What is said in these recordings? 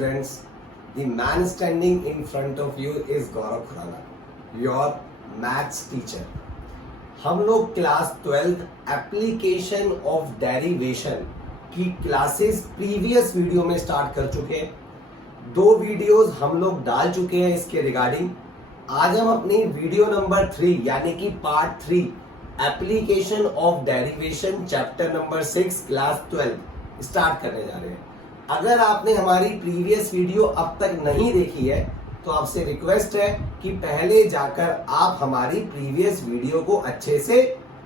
students, the man standing in front of you is Gaurav Khurana, your maths teacher. हम लोग class 12 application of derivation की classes previous video में start कर चुके हैं. 2 videos हम लोग डाल चुके हैं इसके रिगार्डिंग. आज हम अपनी वीडियो नंबर 3 यानी कि part 3 application of derivation chapter number 6 class 12 start करने जा रहे हैं. अगर आपने हमारी प्रीवियस वीडियो अब तक नहीं देखी है तो आपसे रिक्वेस्ट है कि पहले जाकर आप हमारी प्रीवियस वीडियो को अच्छे से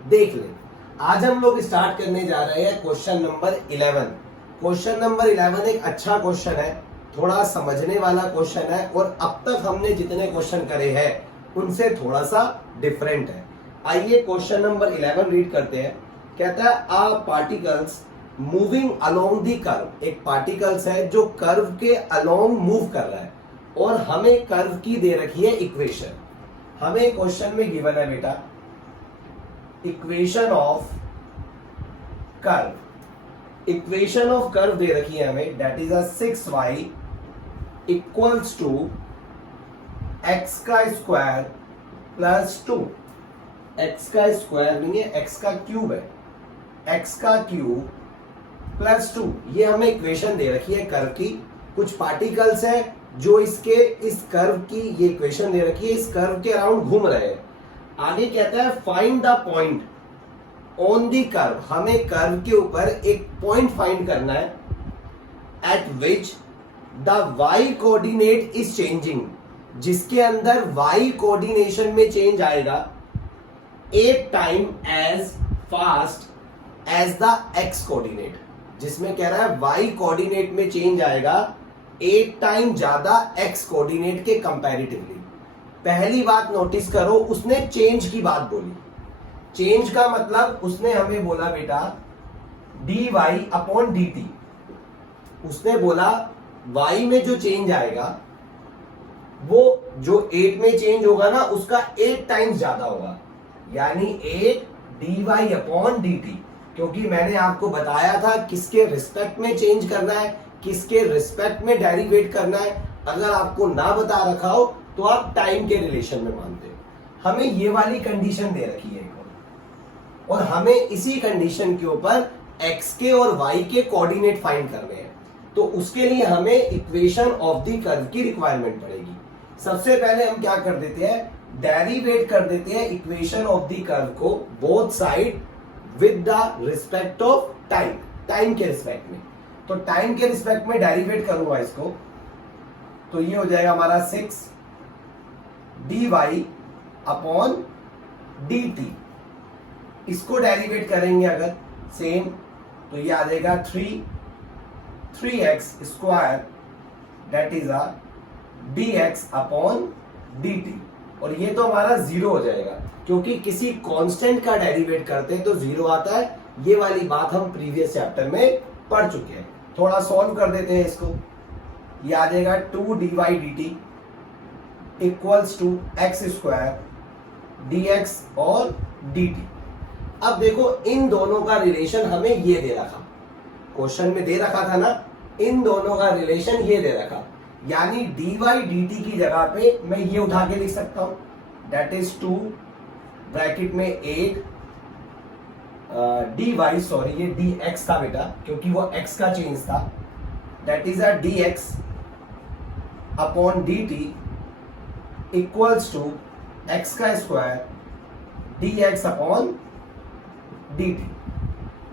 देख लें. आज हम लोग स्टार्ट करने जा रहे हैं क्वेश्चन नंबर 11. क्वेश्चन नंबर 11 एक अच्छा क्वेश्चन है, थोड़ा समझने वाला क्वेश्चन है और अब तक हमने जितने क्वेश्चन करे हैं उनसे थोड़ा सा डिफरेंट है. आइए क्वेश्चन नंबर 11 रीड करते हैं. कहता है a particles moving along the curve. एक पार्टिकल्स है जो कर्व के अलोंग मूव कर रहा है और हमें कर्व की दे रखी है इक्वेशन. हमें क्वेश्चन में गिवन है बेटा equation of curve. Equation of curve दे रखी है हमें, that is a 6y equals to x का स्क्वायर प्लस 2. x का स्क्वायर नहीं है, x का क्यूब है, x का क्यूब प्लस 2. ये हमें इक्वेशन दे रखी है कर्व की. कुछ पार्टिकल्स है जो इसके इस कर्व की ये इक्वेशन दे रखी है, इस कर्व के अराउंड घूम रहे हैं. आगे कहता है find the point on the curve. हमें कर्व के ऊपर एक पॉइंट फाइंड करना है at which the y coordinate is changing, जिसके अंदर y कोऑर्डिनेशन में चेंज आएगा 8 time as fast as the x coordinate. जिसमें कह रहा है y कोऑर्डिनेट में चेंज आएगा 8 टाइम ज्यादा x कोऑर्डिनेट के कंपैरेटिवली. पहली बात नोटिस करो, उसने चेंज की बात बोली. चेंज का मतलब उसने हमें बोला बेटा dy अपॉन dt. उसने बोला y में जो चेंज आएगा वो जो 8 में चेंज होगा ना उसका 8 टाइम्स ज्यादा होगा, यानी 8 dy अपॉन dt. क्योंकि मैंने आपको बताया था किसके रिस्पेक्ट में चेंज करना है, किसके रिस्पेक्ट में डेरिवेट करना है. अगर आपको ना बता रखा हो तो आप टाइम के रिलेशन में मानते हो. हमें ये वाली कंडीशन दे रखी है और हमें इसी कंडीशन के ऊपर x के और y के कोऑर्डिनेट फाइंड करने हैं. तो उसके लिए हमें इक्वेशन ऑफ द कर्व की रिक्वायरमेंट पड़ेगी. सबसे पहले हम क्या कर देते हैं, डेरिवेट कर देते हैं इक्वेशन ऑफ द कर्व को both side with the respect of time. Time के रिस्पेक्ट में. तो टाइम के रिस्पेक्ट में डेरिवेट करूंगा इसको, तो ये हो जाएगा हमारा 6 dy अपॉन dt. इसको डेरिवेट करेंगे अगर सेम तो ये आ जाएगा 3x square that is a dx upon dt. और ये तो हमारा 0 हो जाएगा क्योंकि किसी कांस्टेंट का डेरिवेट करते हैं तो 0 आता है. ये वाली बात हम प्रीवियस चैप्टर में पढ़ चुके हैं. थोड़ा सॉल्व कर देते हैं इसको. ये आ जाएगा 2 dy dt equals to x square dx और dt. अब देखो इन दोनों का रिलेशन हमें ये दे रखा, क्वेश्चन में दे रखा था ना, इन दोनों का रिलेशन ये दे रखा, यानी dy dt की जगह पे मैं ये उठा के लिख सकता हूं, दैट इज 2 ब्रैकेट में 8 dy, सॉरी ये dx था बेटा क्योंकि वो x का चेंज था, that is a dx upon dt equals to x का स्क्वायर dx अपॉन dt.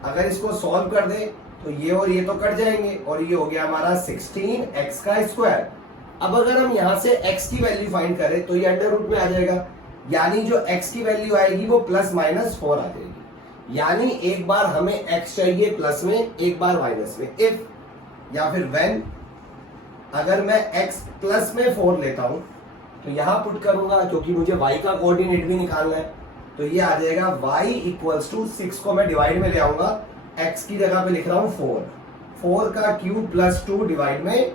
अगर इसको सॉल्व कर दे तो ये और ये तो कट जाएंगे और ये हो गया हमारा 16x का स्क्वायर. अब अगर हम यहां से x की वैल्यू फाइंड करें तो ये अंडर रूट में आ जाएगा, यानी जो x की वैल्यू आएगी वो प्लस माइनस 4 आ जाएगी. यानी एक बार हमें x चाहिए प्लस में, एक बार माइनस में. इफ या फिर व्हेन अगर मैं x प्लस में 4 लेता हूं तो यहां पुट करूंगा क्योंकि मुझे y का कोऑर्डिनेट भी निकालना है. तो ये आ जाएगा y इक्वल्स टू 6 को मैं डिवाइड में ले आऊंगा, x की जगह पे लिख रहा हूं 4 का क्यूब प्लस 2 डिवाइड में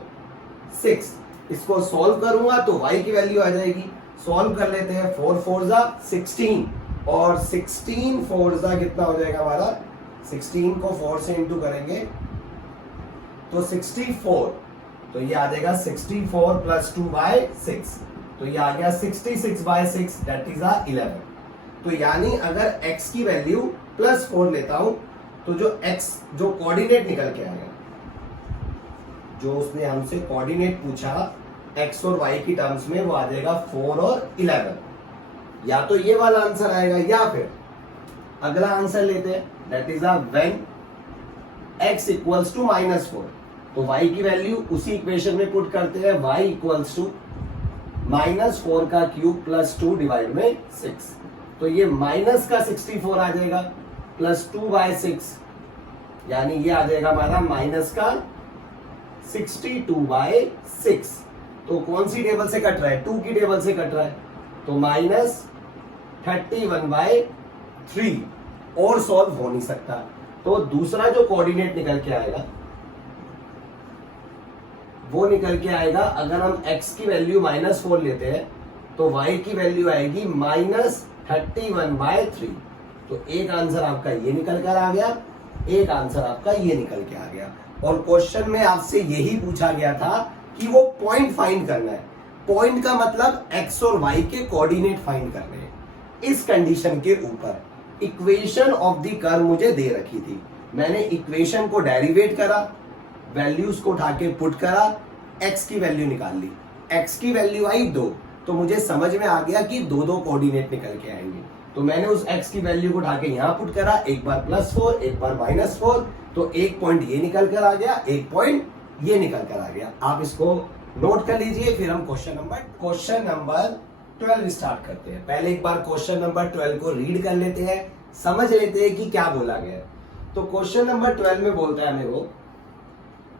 6. इसको सॉल्व करूंगा तो y की वैल्यू आ जाएगी. सॉल्व कर लेते हैं. 4 4 जा 16 और 16 4 जा कितना हो जाएगा हमारा, 16 को 4 से इंटू करेंगे तो 64. तो ये आ जाएगा 64 प्लस 2 बाय 6, तो ये आ गया 66 बाय 6 दैट इज 11। तो यानी अगर x की वैल्यू प्लस 4 लेता हूं तो जो x जो कोऑर्डिनेट निकल के आएगा, जो उसने हमसे कोऑर्डिनेट पूछा x और y की टर्म्स में, वो आ जाएगा 4 और 11। या तो ये वाला आंसर आएगा या फिर अगला आंसर लेते हैं, that is when x equals to -4। तो y की वैल्यू उसी इक्वेशन में पुट करते हैं, y इक्वल्स टू -4 का क्यूब प्लस 2 डिवाइड में 6। तो ये माइनस का 64 आ जाएगा प्लस 2 बाय 6, यानी ये आ जाएगा हमारा माइनस का 62 बाय 6। तो कौन सी टेबल से कट रहा है? 2 की टेबल से कट रहा है, तो माइनस 31 बाय 3, और सॉल्व हो नहीं सकता। तो दूसरा जो कोऑर्डिनेट निकल के आएगा वो निकल के आएगा, अगर हम x की वैल्यू -4 लेते हैं तो y की वैल्यू आएगी -31 बाय 3। तो एक आंसर आपका ये निकल कर आ गया, एक आंसर आपका ये निकल के आ गया। और क्वेश्चन में आपसे यही पूछा गया था कि वो पॉइंट फाइंड करना है। पॉइंट का मतलब x और y के कोऑर्डिनेट फाइंड करने हैं। इस कंडीशन के ऊपर इक्वेशन ऑफ द कर्व मुझे दे रखी थी, मैंने इक्वेशन को डेरिवेट करा, वैल्यूज को उठा के पुट करा, x की वैल्यू निकाल ली, x की वैल्यू आई 2, तो मुझे समझ में आ गया कि दो दो कोऑर्डिनेट निकल के आएंगे। तो मैंने उस x की वैल्यू को उठा के यहां पुट करा, एक बार +4 एक बार -4, तो एक पॉइंट ये निकल कर आ गया, एक पॉइंट ये निकल कर आ गया। आप इसको नोट कर लीजिए, फिर हम क्वेश्चन नंबर 12 स्टार्ट करते हैं। पहले एक बार क्वेश्चन नंबर 12 को रीड कर लेते हैं, समझ लेते हैं कि क्या बोला गया है। तो क्वेश्चन नंबर 12 में बोलता है हमें, वो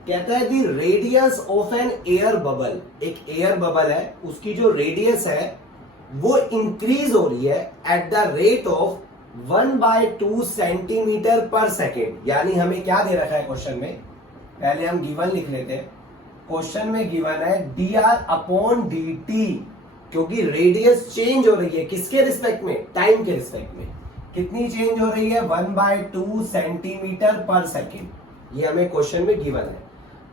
कहता है the radius of an air bubble, एक एयर बबल है, उसकी जो रेडियस है वो इंक्रीज हो रही है at the rate of 1/2 centimetre पर सेकेंड। यानी हमें क्या दे रखा है क्वेश्चन में, पहले हम गिवन लिख लेते हैं। क्वेश्चन में गिवन है dr/dt, क्योंकि रेडियस चेंज हो रही है किसके रिस्पेक्ट में? टाइम के रिस्पेक्ट में। कितनी चेंज हो रही है? 1/2 सेंटीमीटर पर सेकेंड। ये हमें क्वेश्चन में गिवन है।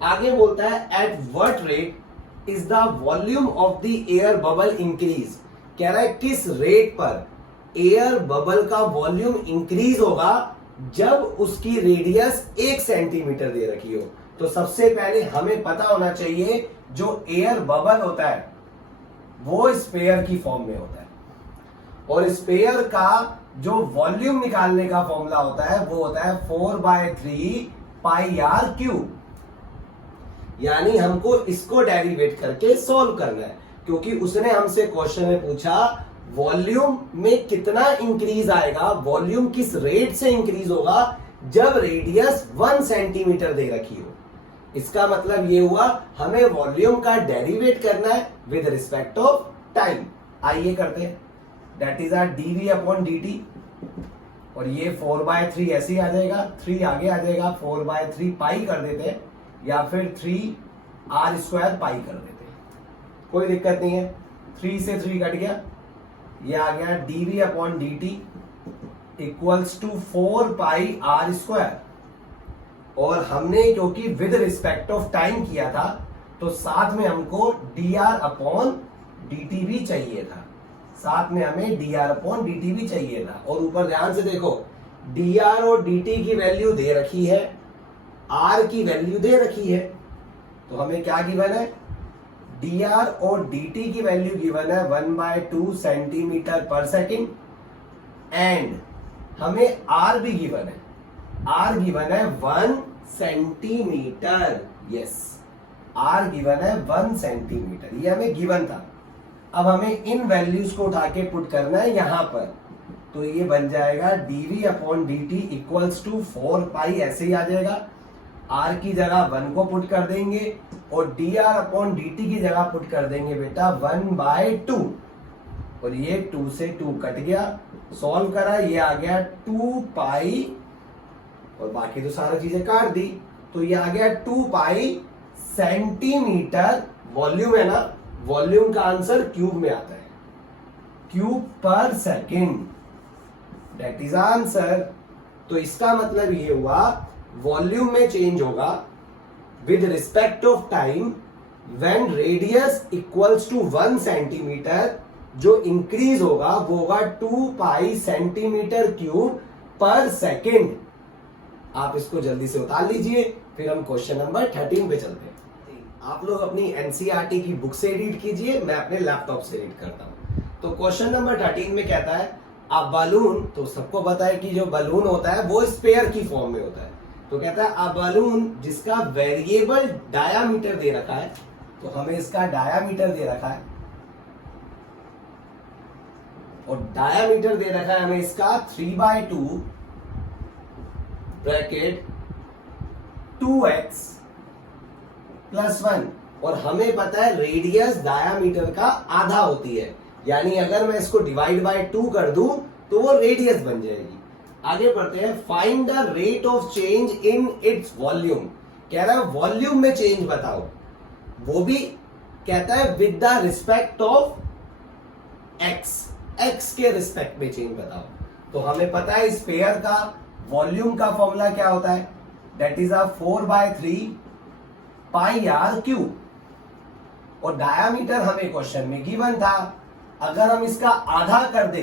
आगे बोलता है at what rate is the volume of the air bubble increase. कह रहा है किस रेट पर एयर बबल का वॉल्यूम इंक्रीज होगा जब उसकी रेडियस 1 सेंटीमीटर दे रखी हो। तो सबसे पहले हमें पता होना चाहिए जो एयर बबल होता है वो स्फीयर की फॉर्म में होता है, और स्फीयर का जो वॉल्यूम निकालने का फॉर्मूला होता है वो होता है 4/3 πr³। यानी हमको इसको डेरिवेट करके सॉल्व करना है, क्योंकि उसने हमसे क्वेश्चन में पूछा वॉल्यूम में कितना इंक्रीज आएगा, वॉल्यूम किस रेट से इंक्रीज होगा जब रेडियस 1 सेंटीमीटर दे रखी हो। इसका मतलब ये हुआ हमें वॉल्यूम का डेरिवेट करना है विद रिस्पेक्ट ऑफ टाइम। आइए करते हैं, दैट इज आर dv/dt, और ये 4/3 ऐसे ही आ जाएगा, 3 आगे आ जाएगा, 4/3 पाई कर देते हैं, या फिर 3r² पाई कर देते हैं, कोई दिक्कत नहीं है। 3 से 3 कट गया, ये आ गया dv/dt इक्वल्स टू 4πr²। और हमने क्योंकि विद रिस्पेक्ट ऑफ टाइम किया था तो साथ में हमको dr/dt भी चाहिए था, साथ में हमें dr/dt भी चाहिए था। और ऊपर ध्यान से देखो, dr और dt की वैल्यू दे रखी है, r की वैल्यू दे रखी है, तो हमें क्या गिवन है? dr और dt की वैल्यू गिवन है 1/2 सेंटीमीटर पर सेकेंड, एंड हमें r भी गिवन है, r गिवन है 1 सेंटीमीटर। यस, r गिवन है 1 सेंटीमीटर, ये हमें गिवन था। अब हमें इन वैल्यूज को उठा के पुट करना है यहां पर, तो ये बन जाएगा dv/dt इक्वल्स टू 4π, ऐसे ही आ जाएगा। r की जगह 1 को पुट कर देंगे और dr/dt की जगह पुट कर देंगे बेटा 1/2, और ये 2 से 2 कट गया, सॉल्व करा, ये आ गया 2π, और बाकी तो सारी चीजें काट दी, तो ये आ गया 2π सेंटीमीटर। वॉल्यूम है ना, वॉल्यूम का आंसर क्यूब में आता है, क्यूब पर सेकेंड, दैट इज आंसर। तो इसका मतलब ये हुआ वॉल्यूम में चेंज होगा with respect of time, when radius equals to 1 centimetre, जो इंक्रीज होगा वो होगा 2 पाई सेंटीमीटर क्यूब पर सेकेंड। आप इसको जल्दी से उतार लीजिए, फिर हम क्वेश्चन नंबर 13 पे चलते हैं। आप लोग अपनी एनसीईआरटी की बुक से रीड कीजिए, मैं अपने लैपटॉप से रीड करता हूं। तो क्वेश्चन नंबर 13 में कहता है अ बलून, तो सबको पता है कि जो बलून होता है वो स्पेयर की फॉर्म में होता है। तो कहता है अ बलून जिसका वेरिएबल डायामीटर दे रखा है, तो हमें इसका डायामीटर दे रखा है, और डायामीटर दे रखा है हमें इसका 3/2 ब्रैकेट 2x + 1, और हमें पता है रेडियस डायामीटर का आधा होती है, यानी अगर मैं इसको डिवाइड बाय 2 कर दूं तो वो रेडियस बन जाएगी। आगे बढ़ते हैं। Find the rate of change in its volume, कह रहा है वॉल्यूम में चेंज बताओ, वो भी कहता है with the respect of x के रिस्पेक्ट में चेंज बताओ। तो हमें पता है स्फीयर का वॉल्यूम का फॉर्मूला क्या होता है, that is 4/3 pi R cube, और डायामीटर हमें क्वेश्चन में गिवन था, अगर हम इसका आधा कर दे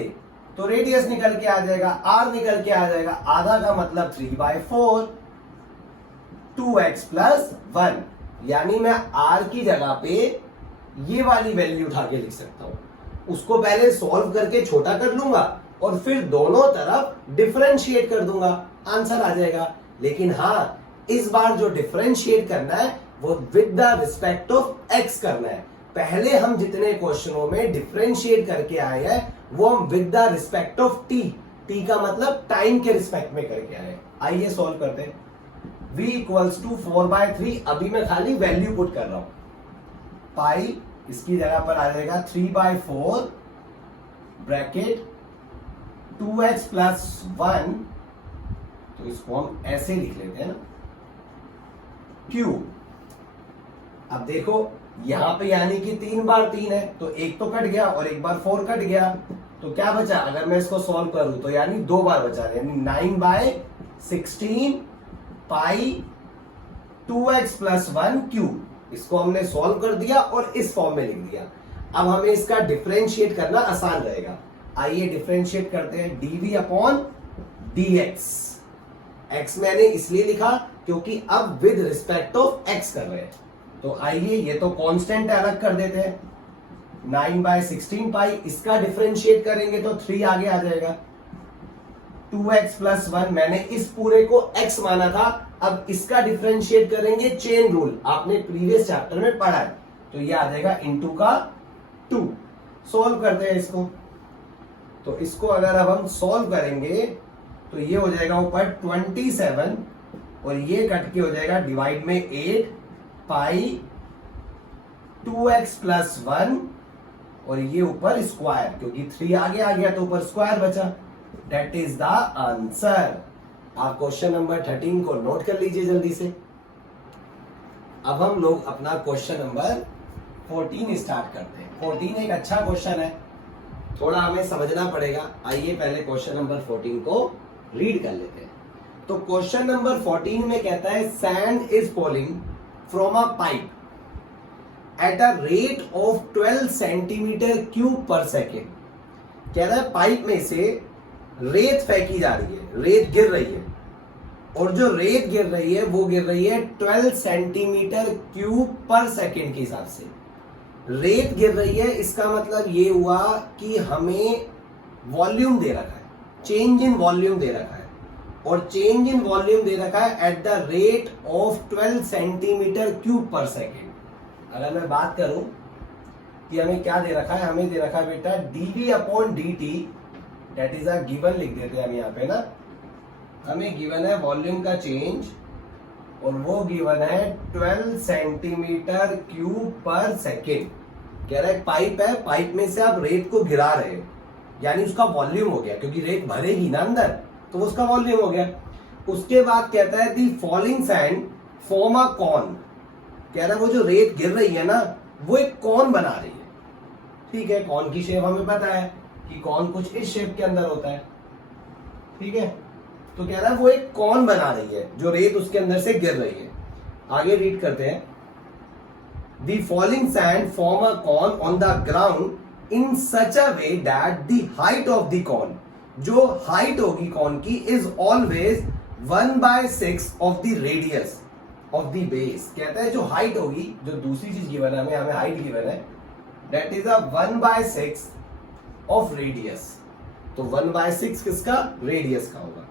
तो रेडियस निकल के आ जाएगा, आर निकल के आ जाएगा, आधा का मतलब 3/4 2x + 1, यानी मैं आर की जगह पे ये वाली वैल्यू उठा के लिख सकता हूं। उसको पहले सॉल्व करके छोटा कर लूंगा और फिर दोनों तरफ डिफरेंशिएट कर दूंगा, आंसर आ जाएगा। लेकिन हाँ, इस बार जो डिफरेंशिएट करना है वो with the respect of x करना है। पहले हम जितने क्वेश्चनों में डिफरेंशिएट करके आए हैं वो हम with the respect of T का मतलब टाइम के रिस्पेक्ट में करके आए। आइए सॉल्व करते हैं। v = 4/3, अभी मैं खाली वैल्यू पुट कर रहा हूं। पाई इसकी जगह पर आ जाएगा 3/4 ब्रैकेट 2x + 1, तो इसको हम ऐसे लिख लेते हैं ना, क्यूब। अब देखो यहां पे यानी कि 3 बार 3 है, तो एक तो कट गया और एक बार 4 कट गया, तो क्या बचा, अगर मैं इसको सॉल्व करूं तो यानी 2 बार बचा, यानी 9/16 पाई 2x + 1 क्यूब। इसको हमने सॉल्व कर दिया और इस फॉर्म में लिख दिया। अब हमें इसका डिफरेंशिएट करना आसान रहेगा। आइए डिफरेंशिएट करते हैं। dv/dx, x मैंने इसलिए लिखा क्योंकि अब विद रिस्पेक्ट ऑफ x कर रहे हैं। तो आइए ये तो कांस्टेंट अलग कर देते हैं, 9/16 पाई, इसका डिफरेंशिएट करेंगे तो 3 आगे आ जाएगा, 2x + 1, मैंने इस पूरे को x माना था, अब इसका डिफरेंशिएट करेंगे, चेन रूल आपने प्रीवियस चैप्टर में पढ़ा है, तो ये आ जाएगा इनटू का 2। सॉल्व करते हैं इसको, तो इसको अगर अब हम सॉल्व करेंगे तो ये हो जाएगा ऊपर 27 और ये कट के हो जाएगा डिवाइड में 8 पाई 2x + 1 और ये ऊपर स्क्वायर, क्योंकि 3 आगे आ गया तो ऊपर स्क्वायर बचा। That is the answer. आप क्वेश्चन नंबर 13 को नोट कर लीजिए जल्दी से। अब हम लोग अपना क्वेश्चन नंबर 14 स्टार्ट करते हैं। 14 एक अच्छा क्वेश्चन है, थोड़ा हमें समझना पड़ेगा। आइए पहले क्वेश्चन नंबर 14 को रीड कर लेते हैं। तो क्वेश्चन नंबर 14 में कहता है sand is falling from a pipe at a rate of 12 centimetre cube पर सेकेंड। कह रहा है पाइप में से रेत फेंकी जा रही है, रेत गिर रही है, और जो रेत गिर रही है वो गिर रही है 12 सेंटीमीटर क्यूब पर सेकेंड के हिसाब से। रेत गिर रही है, इसका मतलब ये हुआ कि हमें वॉल्यूम दे रखा है, चेंज इन वॉल्यूम दे रखा है, और चेंज इन वॉल्यूम दे रखा है at the rate of 12 centimetre cube पर सेकेंड। अगर मैं बात करूं कि हमें क्या दे रखा है, हमें दे रखा है बेटा dv/dt, that is a given, लिख देते हैं हम यहाँ पे ना, हमें गिवन है वॉल्यूम का चेंज और वो गिवन है 12 सेंटीमीटर क्यूब पर सेकेंड। कह रहा है पाइप है, पाइप में से आप रेत को गिरा रहे हो, यानी उसका वॉल्यूम हो गया, क्योंकि रेत भरेगी ना अंदर, तो उसका वॉल्यूम हो गया। उसके बाद कहता है the falling sand form a cone. कह रहा है वो जो रेत गिर रही है ना वो एक कॉन बना रही है। ठीक है, कॉन की शेप हमें पता है कि कॉन कुछ इस शेप के अंदर होता है। ठीक है, तो कह रहा है वो एक कॉन बना रही है जो रेत उसके अंदर से गिर रही है। आगे रीड करते हैं। The falling sand form a cone on the ground in such a way that the height of the cone, जो हाइट होगी कॉन की, is always 1/6 of the radius of the base. कहता है जो हाइट होगी, जो दूसरी चीज गिवन है हमें हाइट गिवन है, that is a 1/6 of radius. तो 1/6 किसका? रेडियस का होगा।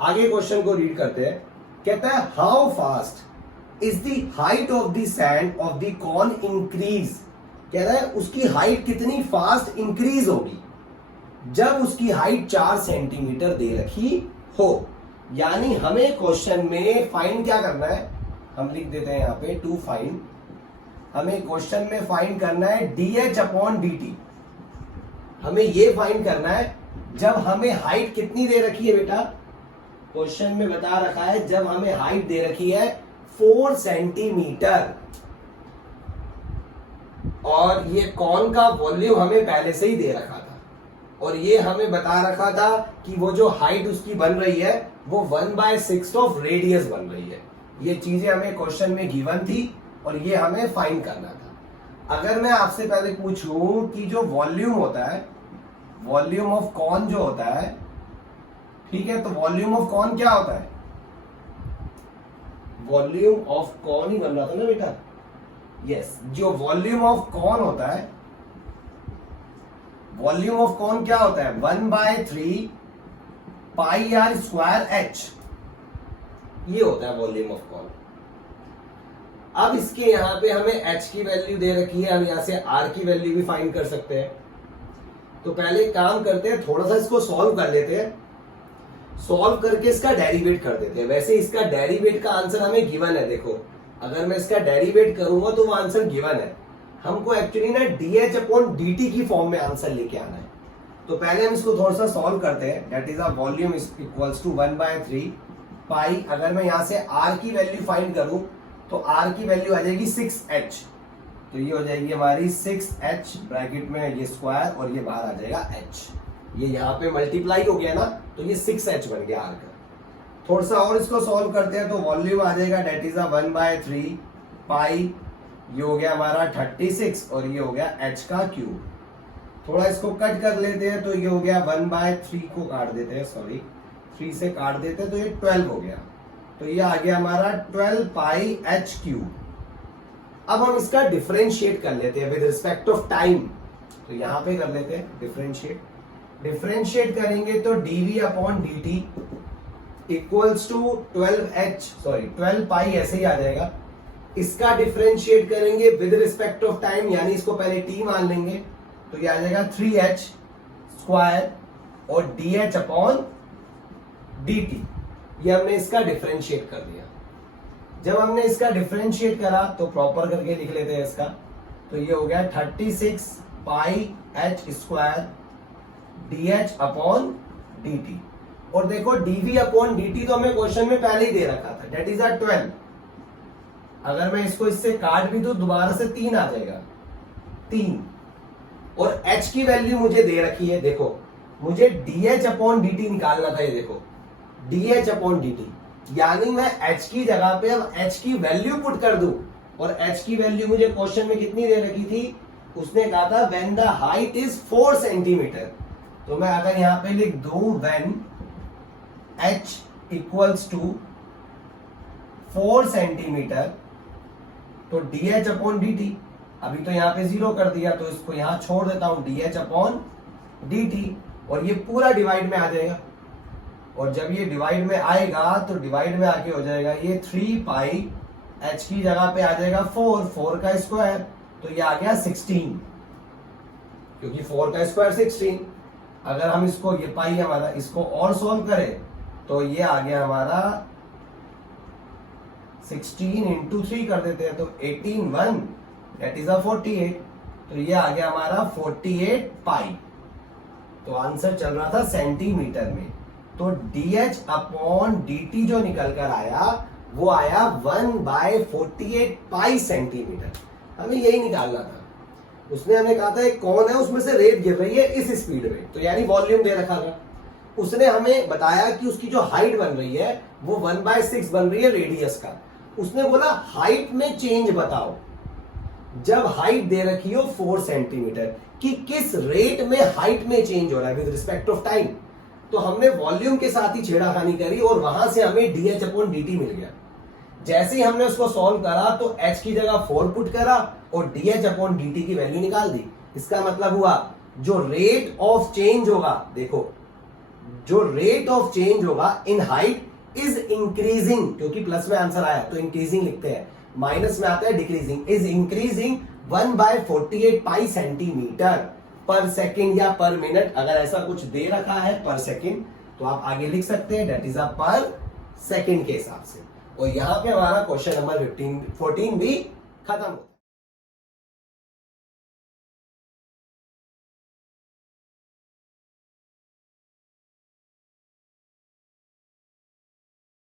आगे क्वेश्चन को रीड करते हैं। कहता है how fast is the height of the sand of the cone increase. कह रहा है उसकी हाइट कितनी फास्ट इंक्रीज होगी जब उसकी हाइट 4 सेंटीमीटर दे रखी हो। यानी हमें क्वेश्चन में फाइंड क्या करना है, हम लिख देते हैं यहां पे टू फाइंड। हमें क्वेश्चन में फाइंड करना है dh/dt। हमें ये फाइंड करना है जब हमें हाइट कितनी दे रखी है बेटा, क्वेश्चन में बता रखा है जब हमें हाइट दे रखी है 4 सेंटीमीटर, और ये कॉन का वॉल्यूम हमें पहले से ही दे रखा था, और ये हमें बता रखा था कि वो जो हाइट उसकी बन रही है वो 1/6 ऑफ रेडियस बन रही है। ये चीजें हमें क्वेश्चन में गिवन थी और ये हमें फाइंड करना था। अगर मैं आपसे पहले पूछूं कि जो वॉल्यूम होता है, वॉल्यूम ऑफ कॉन जो होता है, ठीक है, तो वॉल्यूम ऑफ कॉन क्या होता है? वॉल्यूम ऑफ कॉन ही बन रहा था ना बेटा। यस, जो वॉल्यूम ऑफ कॉन होता है, वॉल्यूम ऑफ कॉन क्या होता है? 1/3 πr²h, ये होता है वॉल्यूम ऑफ कॉन। अब इसके यहां पे हमें h की वैल्यू दे रखी है, हम यहां से r की वैल्यू भी फाइंड कर सकते हैं। तो पहले काम करते हैं, थोड़ा सा इसको सॉल्व कर लेते हैं, सॉल्व करके इसका डेरिवेट कर देते हैं। वैसे इसका डेरिवेट का आंसर हमें गिवन है। देखो, अगर मैं इसका डेरिवेट करूंगा तो वो आंसर गिवन है। हमको एक्चुअली ना dh/dt की फॉर्म में आंसर लेके आना है। तो पहले हम इसको थोड़ा सा सॉल्व करते हैं। That is a volume equals to 1/3 pi. अगर मैं यहां से r की वैल्यू फाइंड करूं तो r की वैल्यू आ जाएगी 6h, तो ये हो जाएगी हमारी 6h, ब्रैकेट में ये स्क्वायर और ये बाहर आ जाएगा h। ये यहाँ पे मल्टीप्लाई हो गया ना, तो ये 6h बन गया r का। थोड़ा सा और इसको सॉल्व करते हैं तो वॉल्यूम आ जाएगा दैट इज अ 1/3 पाई, ये हो गया हमारा 36 और ये हो गया h का क्यूब। थोड़ा इसको कट कर लेते हैं तो ये हो गया 1/3 को काट देते हैं, सॉरी 3 से काट देते हैं तो ये 12 हो गया। तो ये आ गया हमारा 12 पाई h क्यूब। अब हम इसका डिफरेंशिएट कर लेते हैं विद रिस्पेक्ट ऑफ टाइम। तो यहां पे कर लेते हैं डिफरेंशिएट। डिफरेंशिएट करेंगे तो dv/dt इक्वल्स टू 12 पाई ऐसे ही आ जाएगा। इसका डिफरेंशिएट करेंगे विद रिस्पेक्ट ऑफ टाइम, यानी इसको पहले t मान लेंगे, तो ये आ जाएगा 3h स्क्वायर और dh/dt। ये हमने इसका डिफरेंशिएट कर दिया। जब हमने इसका डिफरेंशिएट करा तो प्रॉपर करके लिख लेते हैं इसका, तो ये हो गया 36 पाई h स्क्वायर dh/dt। और देखो dv/dt तो हमें क्वेश्चन में पहले ही दे रखा था, दैट इज 12। अगर मैं इसको इससे काट भी दूं दोबारा से 3 आ जाएगा, 3। और h की वैल्यू मुझे दे रखी है, देखो मुझे dh/dt निकालना था। ये देखो dh/dt, यानी मैं h की जगह पे अब h की वैल्यू पुट कर दूं, और h की वैल्यू मुझे क्वेश्चन में कितनी दे रखी थी, उसने कहा था when the height is 4 centimetre. तो मैं अगर यहां पे लिख दूं when h equals to 4 centimetre, तो dh/dt, अभी तो यहां पे 0 कर दिया तो इसको यहां छोड़ देता हूं, dh/dt, और ये पूरा डिवाइड में आ जाएगा। और जब ये डिवाइड में आएगा तो डिवाइड में आके हो जाएगा ये 3 पाई, h की जगह पे आ जाएगा 4 का स्क्वायर, तो ये आ गया 16, क्योंकि 4 का स्क्वायर 16। अगर हम इसको, ये पाई हमारा, इसको और सॉल्व करें तो ये आ गया हमारा 16 इंटू 3 कर देते हैं तो 18 1 दैट इज 48, तो ये आ गया हमारा 48 पाई। तो आंसर चल रहा था सेंटीमीटर में, तो dh/dt जो निकल कर आया वो आया 1/48 पाई सेंटीमीटर। हमें यही निकालना था। उसने हमें कहा था एक कौन है, उसमें से रेत गिर रही है इस स्पीड में, तो यानी वॉल्यूम दे रखा था। उसने हमें बताया कि उसकी जो हाइट बन रही है वो 1/6 बन रही है रेडियस का। उसने बोला हाइट में चेंज बताओ, जब हाइट दे रखी हो 4 सेंटीमीटर, कि किस रेट में हाइट में चेंज हो रहा है विद रिस्पेक्ट ऑफ टाइम। तो हमने वॉल्यूम के साथ ही छेड़ाखानी करी और वहां से हमें dh/dt मिल गया। जैसे ही हमने उसको सॉल्व करा तो h की जगह 4 पुट करा और dh/dt की वैल्यू निकाल दी। इसका मतलब हुआ जो रेट ऑफ चेंज होगा, देखो जो रेट ऑफ चेंज होगा इन हाइट इज इंक्रीजिंग, क्योंकि प्लस में आंसर आया तो इंक्रीजिंग लिखते हैं, माइनस में आता है decreasing, is increasing 1/48 pi centimetre पर सेकेंड या पर मिनट। अगर ऐसा कुछ दे रखा है पर सेकेंड तो आप आगे लिख सकते हैं दैट इज अ पर सेकेंड के हिसाब से। और यहां पे हमारा क्वेश्चन नंबर 14 भी खत्म होता है।